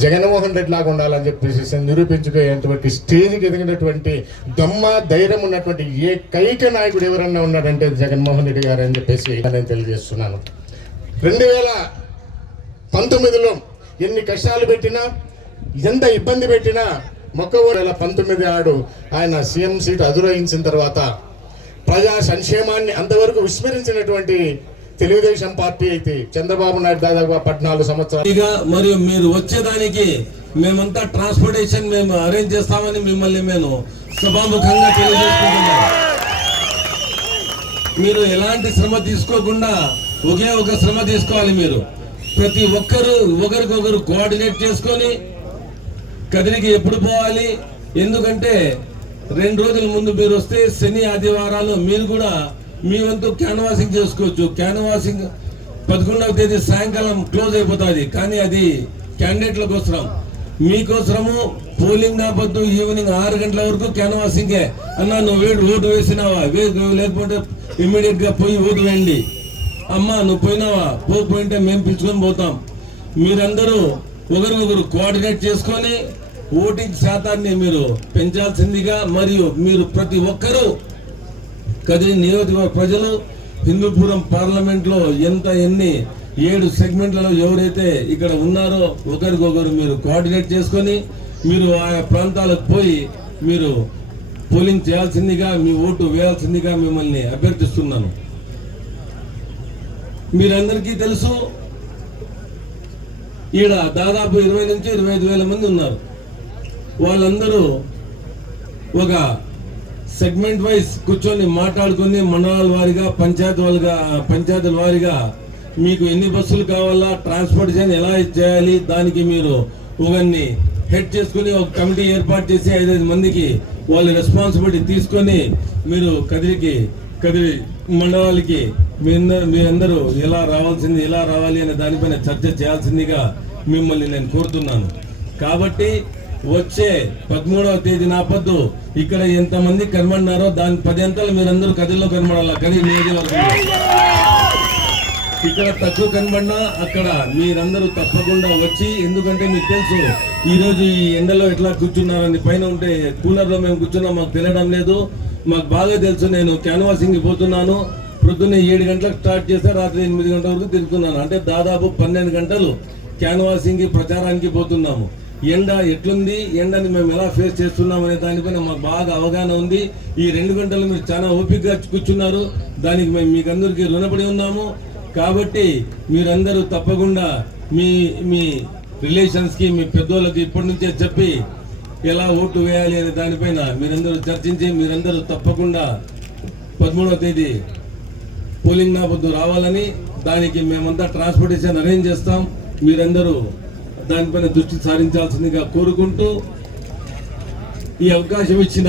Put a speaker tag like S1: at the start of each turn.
S1: జగన్మోహన్ రెడ్డి లాగా ఉండాలని చెప్పేసి నిరూపించుకునేటువంటి స్టేజ్కి ఎదిగినటువంటి దమ్మ ధైర్యం ఉన్నటువంటి ఏకైక నాయకుడు ఎవరన్నా ఉన్నాడంటే జగన్మోహన్ రెడ్డి గారు అని చెప్పేసి నేను తెలియజేస్తున్నాను. రెండు వేల పంతొమ్మిదిలో ఎన్ని కష్టాలు పెట్టినా ఎంత ఇబ్బంది పెట్టినా మొక్క వేల పంతొమ్మిది ఆడు ఆయన సీఎం సీట్ అధిరోహించిన తర్వాత ప్రజా సంక్షేమాన్ని అంతవరకు విస్మరించినటువంటి తెలుగుదేశం పార్టీ అయితే చంద్రబాబు నాయుడు దాదాపు పద్నాలుగు సంవత్సరాలు.
S2: ఇక మరియు మీరు వచ్చేదానికి మేమంతా ట్రాన్స్పోర్టేషన్ మేము అరేంజ్ చేస్తామని మిమ్మల్ని మేము సభాముఖంగా తెలియజేసుకుంటున్నాం. మీరు ఎలాంటి శ్రమ తీసుకోకుండా ఒకే ఒక శ్రమ తీసుకోవాలి మీరు. ప్రతి ఒక్కరు ఒకరికొకరు కోఆర్డినేట్ చేసుకొని కదిలికి ఎప్పుడు పోవాలి? ఎందుకంటే రెండు రోజుల ముందు మీరు వస్తే శని ఆదివారాలు మీరు కూడా మీ వంతు క్యాన్వాసింగ్ చేసుకోవచ్చు. క్యాన్వాసింగ్ పదకొండవ తేదీ సాయంకాలం క్లోజ్ అయిపోతుంది. కానీ అది క్యాండిడేట్ల కోసం మీకోసము పోలింగ్ నాపొద్దు ఈవినింగ్ ఆరు గంటల వరకు క్యాన్వాసింగే. అన్న నువ్వు వేడు ఓటు వేసినావా? లేకపోతే ఇమ్మీడియట్గా పోయి ఓటు వేయండి. అమ్మా నువ్వు పోయినావా? పోకపోయింటే మేము పిలుచుకొని పోతాం. మీరందరూ ఒకరినొకరు కోఆర్డినేట్ చేసుకొని ఓటింగ్ శాతాన్ని మీరు పెంచాల్సిందిగా మరియు మీరు ప్రతి ఒక్కరూ కదిరి నియోజకవర్గ ప్రజలు హిందూపురం పార్లమెంట్లో ఎంత ఎన్ని ఏడు సెగ్మెంట్లలో ఎవరైతే ఇక్కడ ఉన్నారో ఒకరికొకరు మీరు కోఆర్డినేట్ చేసుకొని మీరు ఆయా ప్రాంతాలకు పోయి మీరు పోలింగ్ చేయాల్సిందిగా మీ ఓటు వేయాల్సిందిగా మిమ్మల్ని అభ్యర్థిస్తున్నాను. మీరందరికీ తెలుసు ఈడ దాదాపు ఇరవై నుంచి ఇరవై ఐదు వేల మంది ఉన్నారు. వాళ్ళందరూ ఒక సెగ్మెంట్ వైజ్ కూర్చొని మాట్లాడుకుని మండలాల వారిగా పంచాయతీ వాళ్ళుగా పంచాయతీల వారిగా మీకు ఎన్ని బస్సులు కావాలా ట్రాన్స్పోర్టేషన్ ఎలా చేయాలి దానికి మీరు ఒకరిని హెడ్ చేసుకుని ఒక కమిటీ ఏర్పాటు చేసి ఐదైదు మందికి వాళ్ళ రెస్పాన్సిబిలిటీ తీసుకొని మీరు కదిరికి కదిరి మండలాలకి మీ మీరందరూ మీ అందరూ ఎలా రావాల్సింది ఎలా రావాలి అనే దానిపైన చర్చ చేయాల్సిందిగా మిమ్మల్ని నేను కోరుతున్నాను. కాబట్టి వచ్చే పదమూడవ తేదీ నాపద్దు. ఇక్కడ ఎంతమంది కనబడినారో దాని పది అంతలు మీరందరూ కదిలో కనబడాల కది ఇక్కడ తక్కువ కనబడినా అక్కడ మీరందరూ తప్పకుండా వచ్చి ఎందుకంటే మీకు తెలుసు ఈరోజు ఈ ఎండలో ఎట్లా కూర్చున్నారని పైన ఉంటే కూలర్లో మేము కూర్చున్నాం మాకు తెలియడం లేదు. మాకు బాగా తెలుసు నేను క్యాన్వాసింగ్కి పోతున్నాను. ప్రొద్దున్నే ఏడు గంటలకు స్టార్ట్ చేస్తే రాత్రి ఎనిమిది గంటల వరకు తిరుగుతున్నాను. అంటే దాదాపు పన్నెండు గంటలు క్యాన్వాసింగ్ ప్రచారానికి పోతున్నాము. ఎండ ఎట్లుంది? ఎండని మేము ఎలా ఫేస్ చేస్తున్నాం అనే దానిపైన మాకు బాగా అవగాహన ఉంది. ఈ రెండు గంటలు మీరు చాలా ఓపికగా కూర్చున్నారు. దానికి మేము మీకు అందరికీ రుణపడి ఉన్నాము. కాబట్టి మీరందరూ తప్పకుండా మీ మీ రిలేషన్స్కి మీ పెద్దోళ్ళకి ఇప్పటి నుంచే చెప్పి ఎలా ఓటు వేయాలి అనే దానిపైన మీరందరూ చర్చించి మీరందరూ తప్పకుండా పదమూడవ తేదీ పోలింగ్ నాపద్దు రావాలని దానికి మేమంతా ట్రాన్స్పోర్టేషన్ అరేంజ్ చేస్తాం. మీరందరూ దానిపైన దృష్టి సారించాల్సిందిగా కోరుకుంటూ ఈ అవకాశం ఇచ్చిన